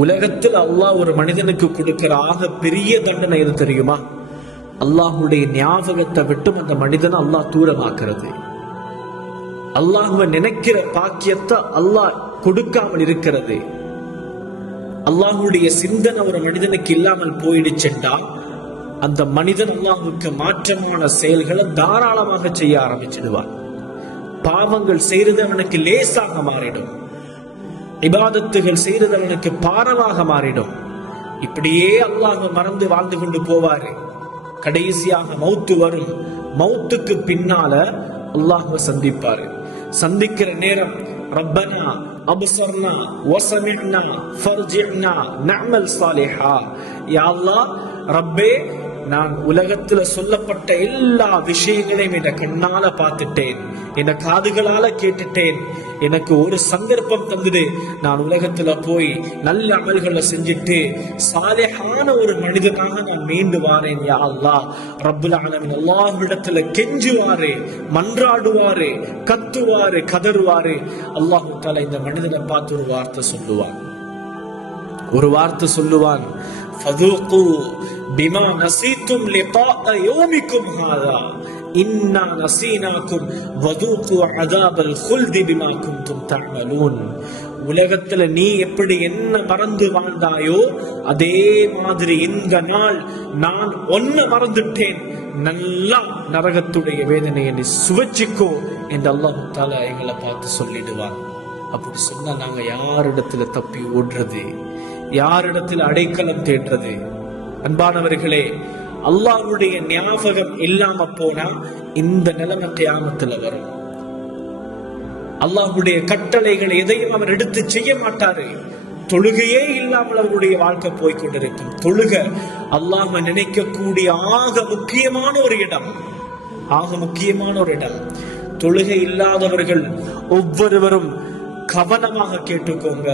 உலகத்தில் அல்லாஹ் ஒரு மனிதனுக்கு கொடுக்கிற ஆக பெரிய தண்டனை எது தெரியுமா? அல்லாஹுடைய ஞாபகத்தை விட்டும் அந்த மனிதனை அல்லாஹ் தூரமாக்குறது. அல்லாஹுவை நினைக்கிற பாக்கியத்தை அல்லாஹ் கொடுக்காமல் இருக்கிறது. அல்லாஹுடைய சிந்தனை ஒரு மனிதனுக்கு இல்லாமல் போயிடுச்சுட்டா அந்த மனிதன் அல்லாஹுக்கு மாற்றமான செயல்களை தாராளமாக செய்ய ஆரம்பிச்சிடுவான். பாவங்கள் செய்யறது அவனுக்கு லேசாக மாறிடும், இபாதத்துகள் செய்யறது அவனுக்கு பாரமாக மாறிடும். இப்படியே அல்லாஹ் மறந்து வாழ்ந்து கொண்டு போவாரு. கடைசியாக மௌத்து வரும். மௌத்துக்கு பின்னால அல்லாஹ்வை சந்திப்பாரு. சந்திக்கிற நேரம் ரப்பனா அப்சர்னா வஸமிஅனா ஃபர்ஜிஅனா நஅமல் ஸாலிஹா. யா அல்லாஹ், ரப்பே, நான் உலகத்துல சொல்லப்பட்ட எல்லா விஷயங்களையும் என் கண்ணால பார்த்துட்டேன், என் காதுகளால கேட்டுட்டேன். எனக்கு ஒரு சந்தர்ப்பம் தந்தது, நான் உலகத்துல போய் நல்ல அமல்களை செஞ்சுட்டு சாலிஹான ஒரு மனிதனாக நான் மீண்டு வாரேன். யா அல்லாஹ், ரப்புல் ஆலமீன் அல்லாஹ்விடத்துல கெஞ்சுவாரு, மன்றாடுவாரு, கத்துவாரு, கதறுவாரு. அல்லாஹ் தஆலா இந்த மனிதனை பார்த்து ஒரு வார்த்தை சொல்லுவான், ஃபதூகு பிமா நஸீதும் லிகாஅ யௌமிக்கும் ஹாதா இன்னா நஸீனாக்கும் வதூகு அஸாபல் குல்தி பிமா குன்தும் தஅமலூன். உலகத்துல நீ எப்படி என்ன மறந்து வாழ்ந்தாயோ அதே மாதிரி இந்த நாள் நான் ஒன்ன மறந்துட்டேன். நல்லா நரகத்துடைய வேதனையை நீ சுவைச்சிக்கோ என்று அல்லாஹ் தஆலா எங்களை பார்த்து சொல்லிடுவான். அப்படி சொன்னா நாங்க யாரிடத்துல தப்பி ஓடுறது, யாரிடத்தில் அடைக்கலம் தேடுறது? அன்பானவர்களே, அல்லாஹ்வுடைய ஞாபகம் இல்லாம போனா இந்த நிலைமை கியாமத்துல வரும். அல்லாஹ்வுடைய கட்டளைகளை எதையும் அவர் எடுத்து செய்ய மாட்டாரு. தொழுகையே இல்லாமல் அவருடைய வாழ்க்கை போய்கொண்டிருக்கும். தொழுக அல்லாஹ் நினைக்கக்கூடிய ஆக முக்கியமான ஒரு இடம். தொழுகை இல்லாதவர்கள் ஒவ்வொருவரும் கவனமாக கேட்டுக்கோங்க.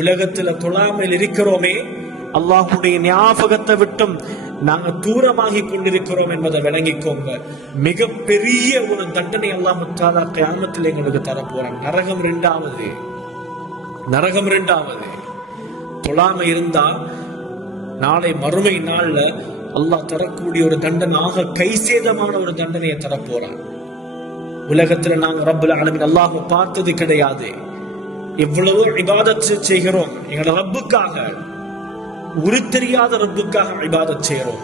உலகத்துல தொழாமல் இருக்கிறோமே, அல்லாஹுடைய ஞாபகத்தை விட்டும் நாங்க தூரமாகி கொண்டிருக்கிறோம் என்பதை விளங்கிக்கோங்க. மிக பெரிய ஒரு தண்டனை அல்லாஹ் தஆலா கியாமத்தில் எங்களுக்கு தர போறான். நரகம் இரண்டாவது. தொழாம இருந்தா நாளை மறுமை நாள்ல அல்லாஹ் தரக்கூடிய ஒரு தண்டனாக கைசேதமான ஒரு தண்டனையை தர போறான். உலகத்துல நாங்க ரப்புல் ஆலமீன் அல்லாஹ்வை பார்த்தது கிடையாது. எவ்வளவோ இபாதத் செய்கிறோம், எங்களோட ரப்புக்காக, உரு தெரியாத ரப்புக்காக இபாதத் செய்கிறோம்.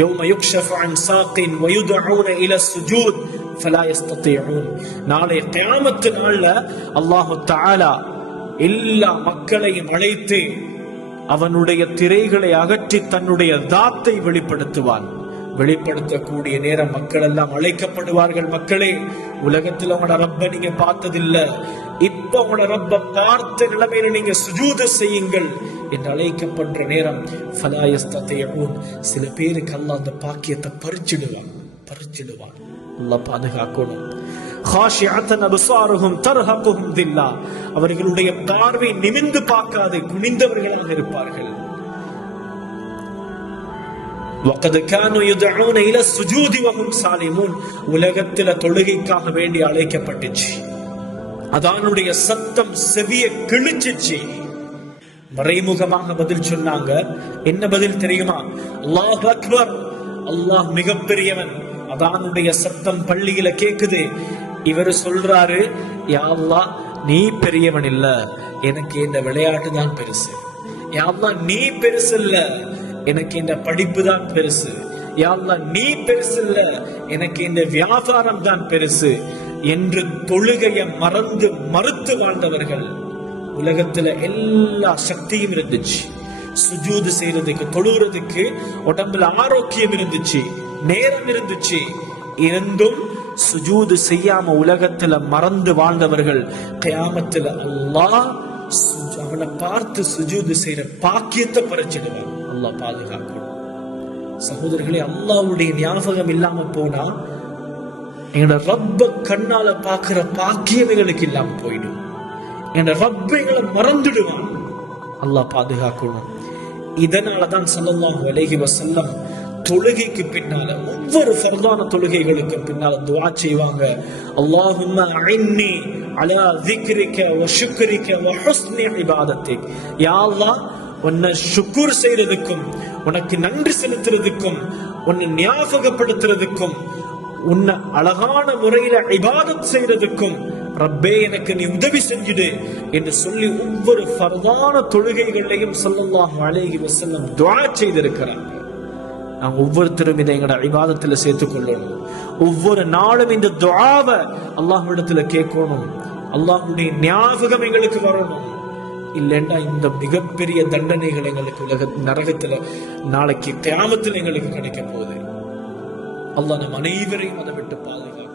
யௌம யுக்ஷஃபு அன் சாகின் வ யுதுஊன இலா ஸுஜூத் ஃபலா யஸ்ததீஊன். நாளை கியாமத் நாள்ல அல்லாஹ் தஆலா எல்லா மக்களையும் அழைத்து அவனுடைய திரைகளை அகற்றி தன்னுடைய தாத்தை வெளிப்படுத்தக்கூடிய நேரம் மக்கள் எல்லாம் அழைக்கப்படுவார்கள். மக்களே, உலகத்தில் உங்களோட ரப்ப நீங்க பார்த்ததில்ல, இப்ப உங்களோட ரப்ப பார்த்த நிலைமையில நீங்க சுஜூது செய்யுங்கள் என்று அழைக்கப்படுற நேரம் ஃபலா யஸ்ததீஊன். சில பேருக்கு அல்லாஹ் அந்த பாக்கியத்தை பறிச்சிடுவான். அல்லாஹ் பாதுகாக்கணும். காஷிஅத்தன் அப்சாருஹும் தர்ஹகுஹும் தில்லா. அவர்களுடைய பார்வை நிமிர்ந்து பார்க்காது, குனிந்தவர்களாக இருப்பார்கள். வகத் கானூ யதுஊன இலா ஸுஜூதி வஹும் சாலிமூன். உலகத்துல தொழுகைக்காக வேண்டி அழைக்கப்பட்டுச்சு. அதானுடைய சத்தம் செவிய கிழிச்சிச்சு. மறைமுகமாக பதில் சொன்னாங்க. என்ன பதில் தெரியுமா? அல்லாஹ் அக்பர், அல்லாஹ் மிகப்பெரியவன். அதானுடைய சத்தம் பள்ளியில கேக்குது. இவர் சொல்றாரு, யா அல்லாஹ், நீ பெரியவன் இல்ல, எனக்கு இந்த விளையாட்டு தான் பெருசு. யா அல்லாஹ், நீ பெருசு இல்ல, எனக்கு இந்த படிப்பு தான் பெருசு. யா அல்லாஹ், நீ பெருசு இல்ல, எனக்கு இந்த வியாபாரம் தான் பெருசு என்று தொழுகையை மறுத்து வாழ்ந்தவர்கள். உலகத்துல எல்லா சக்தியும் இருந்துச்சு, சுஜூது செய்யறதுக்கு, தொழுகிறதுக்கு உடம்புல ஆரோக்கியம் இருந்துச்சு, நேரம் இருந்துச்சு. இருந்தும் சுஜூது செய்யாம உலகத்துல மறந்து வாழ்ந்தவர்கள் கியாமத்துல அல்லாஹ் அவனை பார்த்து சுஜூது செய்யற பாக்கியத்தை பறிச்சிடுவான். அல்லாஹ் பாதுகாக்கணும். சகோதரர்களே, அல்லாஹ்வுடைய ஞாபகம் இல்லாம போனா எங்களோட ரப்ப கண்ணால பாக்குற பாக்கியம் எங்களுக்கு இல்லாம போயிடும். எங்களோட ரப்ப எங்களை மறந்துடுவான். அல்லாஹ் பாதுகாக்கணும். இதனாலதான் ஸல்லல்லாஹு அலைஹி வஸல்லம் தொழுகைக்கு பின்னால, ஒவ்வொரு ஃபர்தான தொழுகைகளுக்கு பின்னால துஆ செய்வாங்க. அல்லாஹும்ம அஇன்னி அலா திக்ரிக வ ஷுக்ரிக வ ஹுஸ்னி இபாதத்திக். யா அல்லாஹ், உன்னை ஷுக்ர் செய்யறதுக்கும், உனக்கு நன்றி செலுத்துறதுக்கும், உன்னை ஞாபகப்படுத்துறதுக்கும், உன்னை அழகான முறையில இபாதத் செய்யறதுக்கும் ரப்பே எனக்கு நீ உதவி செஞ்சிடு என்று சொல்லி ஒவ்வொரு ஃபர்தான தொழுகைகளையும் ஸல்லல்லாஹு அலைஹி வஸல்லம் துஆ செய்திருக்கிறாங்க. நாம் ஒவ்வொருத்தரும் இதை எங்களோட இபாதத்துல சேர்த்துக் கொள்ளணும். ஒவ்வொரு நாளும் இந்த துஆவை அல்லாஹ்விடத்துல கேட்கணும். அல்லாஹ்வுடைய ஞாபகம் எங்களுக்கு வரணும். இல்லைன்னா இந்த மிகப்பெரிய தண்டனைகள் எங்களுக்கு நரகத்துல நாளைக்கு கியாமத்தில் எங்களுக்கு கிடைக்க போகுது. அல்லாஹ் நம் அனைவரையும் அதை விட்டு பாதுகாக்க